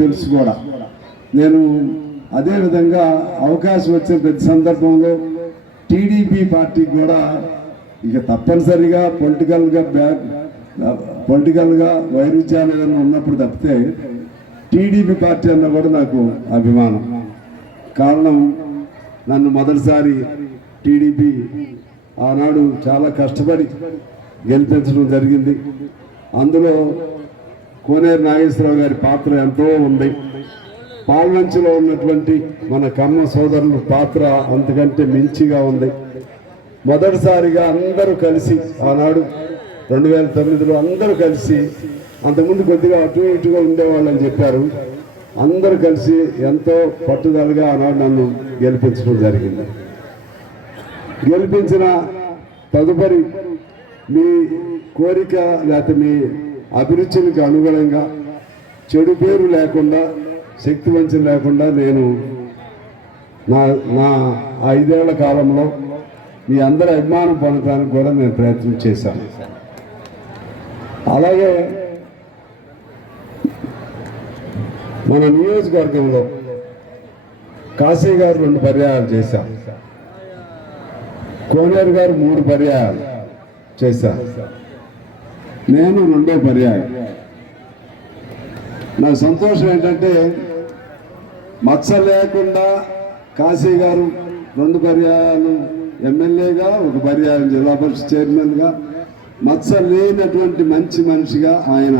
తెలుసు కూడా. నేను అదేవిధంగా అవకాశం వచ్చిన ప్రతి సందర్భంలో టీడీపీ పార్టీకి కూడా ఇక తప్పనిసరిగా పొలిటికల్గా బ్యాక్ పొలిటికల్గా వైరుధ్యాలు ఏదైనా ఉన్నప్పుడు తప్పితే టీడీపీ పార్టీ అన్న కూడా నాకు అభిమానం. కారణం నన్ను మొదటిసారి టీడీపీ ఆనాడు చాలా కష్టపడి గెలిపించడం జరిగింది. అందులో కోనేరు నాగేశ్వరరావు గారి పాత్ర ఎంతో ఉంది. పాల్వంచలో ఉన్నటువంటి మన కమ్మ సోదరుల పాత్ర అంతకంటే మించిగా ఉంది. మొదటిసారిగా అందరూ కలిసి ఆనాడు రెండు వేల తొమ్మిదిలో అందరూ కలిసి అంతకుముందు కొద్దిగా అటు ఇటుగా ఉండేవాళ్ళని చెప్పారు. అందరూ కలిసి ఎంతో పట్టుదలగా ఆనాడు నన్ను గెలిపించడం జరిగింది. గెలిపించిన తదుపరి మీ కోరిక లేకపోతే మీ అభిరుచులకు అనుగుణంగా చెడు పేరు లేకుండా శక్తి వంచన లేకుండా నేను నా నా ఐదేళ్ళ కాలంలో మీ అందరి అభిమానం పొందడానికి కూడా నేను ప్రయత్నం చేశాను. అలాగే మన నియోజకవర్గంలో కాశీ గారు రెండు పర్యాయాలు చేశారు. కోనేరు గారు మూడు పర్యాయాలు చేశారు. నేను రెండో పర్యాయం. నా సంతోషం ఏంటంటే మచ్చ లేకుండా కాశీ గారు రెండు పర్యాయాలు ఎమ్మెల్యేగా ఒక పర్యాయం జిల్లా పరిషత్ చైర్మన్గా మచ్చ లేనటువంటి మంచి మనిషిగా ఆయన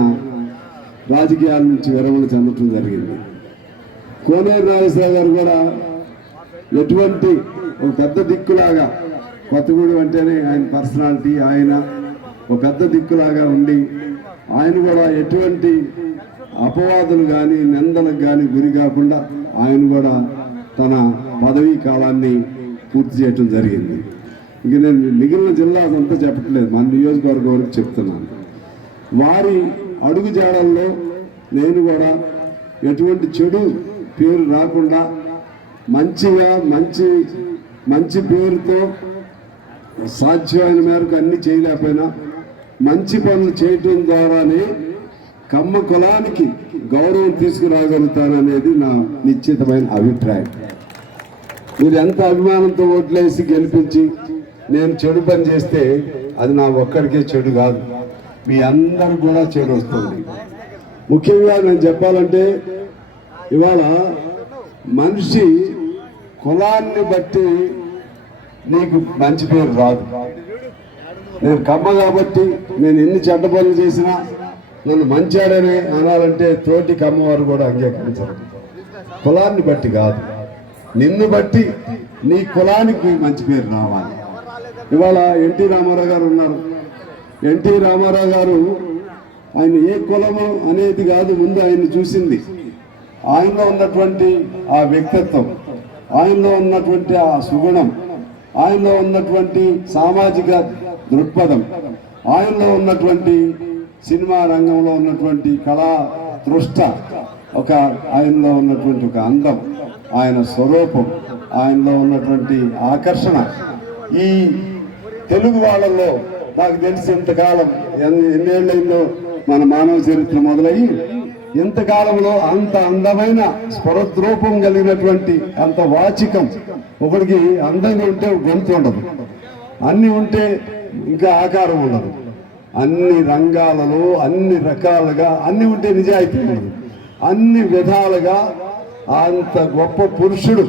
రాజకీయాల నుంచి విరమణ చెందటం జరిగింది. కోనేరు నాగేశ్వరరావు గారు కూడా ఎటువంటి ఒక పెద్ద దిక్కులాగా కొత్తగూడెం అంటేనే ఆయన పర్సనాలిటీ ఆయన ఒక పెద్ద దిక్కులాగా ఉండి ఆయన కూడా ఎటువంటి అపవాదులు కానీ నిందలకు కానీ గురి కాకుండా ఆయన కూడా తన పదవీ కాలాన్ని పూర్తి చేయటం జరిగింది. ఇక నేను మిగిలిన జిల్లా అంతా చెప్పట్లేదు మన నియోజకవర్గం వరకు చెప్తున్నాను. వారి అడుగు జాడల్లో నేను కూడా ఎటువంటి చెడు పేరు రాకుండా మంచిగా మంచి మంచి పేరుతో సాధ్యమైన మేరకు అన్నీ చేయలేకపోయినా మంచి పనులు చేయటం ద్వారానే కమ్మ కులానికి గౌరవం తీసుకురాగలుగుతాననేది నా నిశ్చితమైన అభిప్రాయం. మీరు ఎంత అభిమానంతో ఓట్లేసి గెలిపించి నేను చెడు పని చేస్తే అది నా ఒక్కడికే చెడు కాదు. మీ అందరు కూడా చెడు వస్తుంది. ముఖ్యంగా నేను చెప్పాలంటే ఇవాళ మనిషి కులాన్ని బట్టి నీకు మంచి పేరు రాదు. నేను కమ్మ కాబట్టి నేను ఎన్ని చెడ్డ పనులు చేసినా నన్ను మంచాడని అనాలంటే తోటి కమ్మవారు కూడా అంగీకరించరు. కులాన్ని బట్టి కాదు. నిన్ను బట్టి నీ కులానికి మంచి పేరు రావాలి. ఇవాళ ఎన్టీ రామారావు గారు ఉన్నారు. ఎన్టీ రామారావు గారు ఆయన ఏ కులము అనేది కాదు ముందు ఆయన చూసింది. ఆయనలో ఉన్నటువంటి ఆ వ్యక్తిత్వం ఆయనలో ఉన్నటువంటి ఆ సుగుణం ఆయనలో ఉన్నటువంటి సామాజిక దృక్పథం. ఆయనలో ఉన్నటువంటి సినిమా రంగంలో ఉన్నటువంటి కళా దృష్ట ఒక ఆయనలో ఉన్నటువంటి ఒక అందం ఆయన స్వరూపం ఆయనలో ఉన్నటువంటి ఆకర్షణ. ఈ తెలుగు వాళ్ళల్లో నాకు తెలిసి ఇంతకాలం ఎన్ని- ఎన్నేళ్ళైందో మన మానవ చరిత్ర మొదలయ్యి ఇంతకాలంలో అంత అందమైన స్వరద్రూపం కలిగినటువంటి అంత వాచికం. ఒకడికి అందంగా ఉంటే గొంతు ఉండదు. అన్నీ ఉంటే ఇంకా ఆకారం ఉండదు. అన్ని రంగాలలో అన్ని రకాలుగా అన్ని ఉంటే నిజాయితీ ఉండదు. అన్ని విధాలుగా అంత గొప్ప పురుషుడు.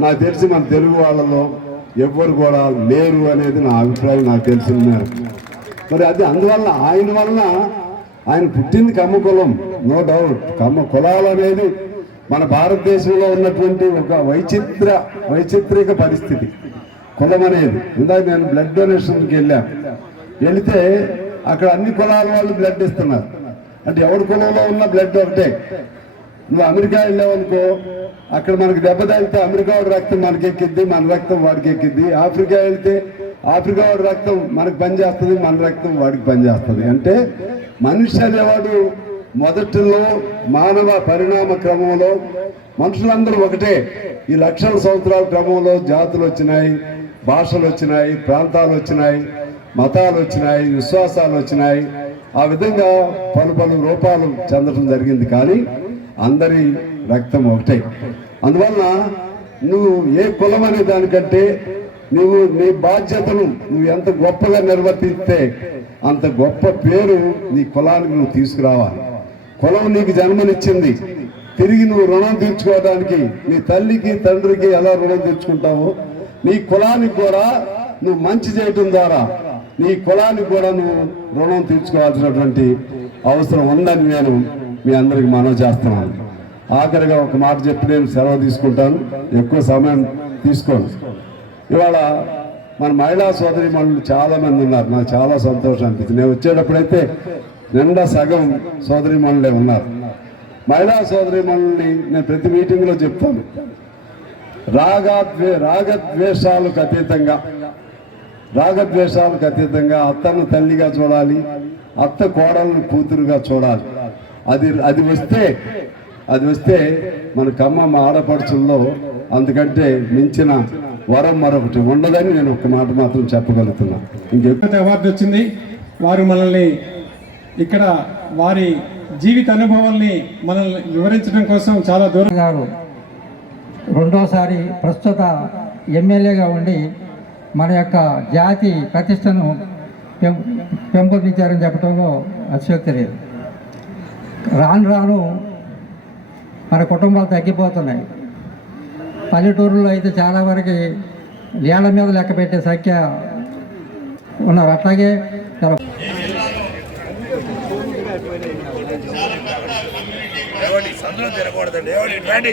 నాకు తెలిసి మన తెలుగు వాళ్ళలో ఎవ్వరు కూడా లేరు అనేది నా అభిప్రాయం నాకు తెలిసిన మేరకు. మరి అది అందువల్ల ఆయన వలన ఆయన పుట్టింది కమ్మ కులం నో డౌట్. కమ్మ కులాలు అనేది మన భారతదేశంలో ఉన్నటువంటి ఒక వైచిత్ర వైచిత్రిక పరిస్థితి. కులం అనేది ఇందాక నేను బ్లడ్ డొనేషన్కి వెళ్ళాను వెళితే అక్కడ అన్ని కులాల వాళ్ళు బ్లడ్ ఇస్తున్నారు. అంటే ఎవరి కులంలో ఉన్న బ్లడ్ ఒకటే. నువ్వు అమెరికా వెళ్ళావనుకో అక్కడ మనకి దెబ్బ తగిలితే అమెరికా వాడి రక్తం మనకి ఎక్కిద్ది మన రక్తం వాడికి ఎక్కిద్ది ఆఫ్రికా వెళ్తే ఆఫ్రికా వాడి రక్తం మనకి పనిచేస్తుంది మన రక్తం వాడికి పనిచేస్తుంది. అంటే మనిషి అనేవాడు మొదటిలో మానవ పరిణామ క్రమంలో మనుషులందరూ ఒకటే. ఈ లక్షల సంవత్సరాల క్రమంలో జాతులు వచ్చినాయి భాషలు వచ్చినాయి ప్రాంతాలు వచ్చినాయి మతాలు వచ్చినాయి విశ్వాసాలు వచ్చినాయి. ఆ విధంగా పలు పలు రూపాలు చెందడం జరిగింది కానీ అందరి రక్తం ఒకటే. అందువలన నువ్వు ఏ కులం అనే దానికంటే నువ్వు నీ బాధ్యతను నువ్వు ఎంత గొప్పగా నిర్వర్తిస్తే అంత గొప్ప పేరు నీ కులానికి నువ్వు తీసుకురావాలి. కులం నీకు జన్మనిచ్చింది. తిరిగి నువ్వు రుణం తీర్చుకోవడానికి నీ తల్లికి తండ్రికి ఎలా రుణం తీర్చుకుంటావో నీ కులానికి కూడా నువ్వు మంచి చేయటం ద్వారా నీ కులానికి కూడా నువ్వు రుణం తీర్చుకోవాల్సినటువంటి అవసరం ఉందని నేను మీ అందరికి మనవి చేస్తున్నాను. ఆఖరిగా ఒక మాట చెప్పి నేను సెలవు తీసుకుంటాను. ఎక్కువ సమయం తీసుకోను. ఇవాళ మన మహిళా సోదరి మనులు చాలా మంది ఉన్నారు. నాకు చాలా సంతోషం అనిపిస్తుంది. నేను వచ్చేటప్పుడైతే నిండా సగం సోదరి మనులే ఉన్నారు. మహిళా సోదరి మనుల్ని నేను ప్రతి మీటింగ్లో చెప్తాను. రాగద్వే రాగద్వేషాలకు అతీతంగా. రాగద్వేషాలకు అతీతంగా అత్తను తల్లిగా చూడాలి అత్త కోడలను కూతురుగా చూడాలి. అది అది వస్తే అది వస్తే మన కమ్మ ఆడపడుచుల్లో అందుకంటే మించిన వరం మరొకటి ఉండదని నేను ఒక మాట మాత్రం చెప్పగలుగుతున్నా. ఇంకెక్కువ అర్హత అవార్డు వచ్చింది. వారు మనల్ని ఇక్కడ వారి జీవిత అనుభవాల్ని మనల్ని వివరించడం కోసం చాలా దూరం. గారు రెండోసారి ప్రస్తుత ఎమ్మెల్యేగా ఉండి మన యొక్క జాతి ప్రతిష్టను పెం- పెంపొందించారని చెప్పడంలో అతిశక్తి లేదు రాను రాను మన కుటుంబాలు తగ్గిపోతున్నాయి. పల్లెటూరులో అయితే చాలా వరకు నీళ్ళ మీద లెక్క పెట్టే సంఖ్య ఉన్నారు. అట్లాగే ఎవరి సందులో తిరగకూడదండి ఎవరి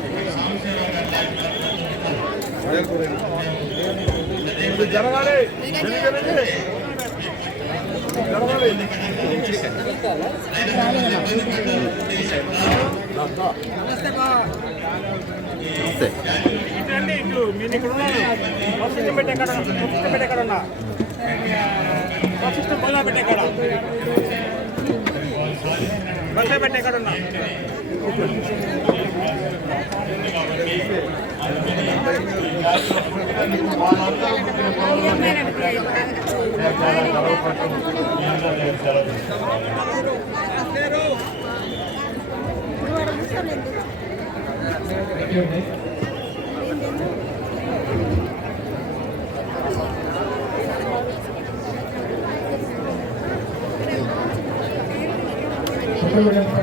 జరగాలి. జరగాలి ఇటండి ఇటు మీరు ఇక్కడ ఉన్నారు. పెట్టే కాడ బస్ సిస్టమ్ పెట్టే కాడ ఉన్నా. సిస్టమ్ పెట్టే బస్సే పెట్టే కాడ ఉన్నా. పుట్టగొండ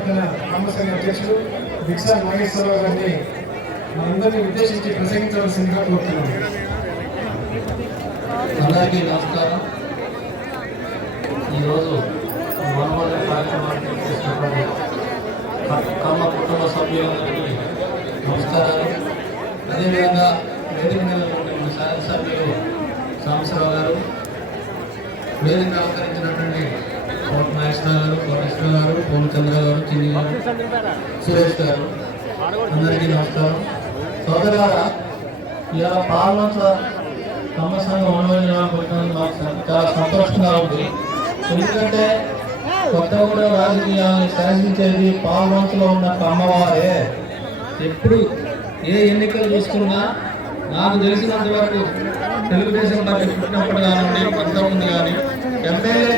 పట్టణ రామసంఘ అధ్యక్షుడు భిక్షా నాగేశ్వరరావు గారిని మనందరినీ ఉద్దేశించి ప్రసంగించవలసిందిగా కోరుతున్నాను. అందరికీ నమస్కారం. ఈరోజు మనమల కార్యక్రమాన్ని చేసినటువంటి కమ్మ కుటుంబ సభ్యులందరికీ నమస్కారాలు. అదేవిధంగా వేదిక మీద ఉన్నటువంటి శాసనసభ్యులు సాంబశివరావు గారు వేదిక అలంకరించినటువంటి కోట నాగేశ్వరరావు గారు కోటేశ్వర గారు పూర్ణచంద్ర గారు చిన్ని గారు సురేష్ గారు. అందరికీ నమస్కారం. సోదరులారా ఇలా పాల్వంచ సమస్యను అనుభవించడానికి మాకు చాలా సంతోషంగా ఉంది. ఎందుకంటే కొత్తగూడెం రాజకీయాన్ని శాసించేది పాల్వంచలో ఉన్న అమ్మవారే ఎప్పుడు ఏ ఎన్నికలు చూసుకున్నా నాకు తెలిసినంత వరకు తెలుగుదేశం పార్టీ పుట్టినప్పుడు కానివ్వండి కొంతమంది కానీ ఎమ్మెల్యే గెలవాలన్నా ఓడాలన్నా పాల్వ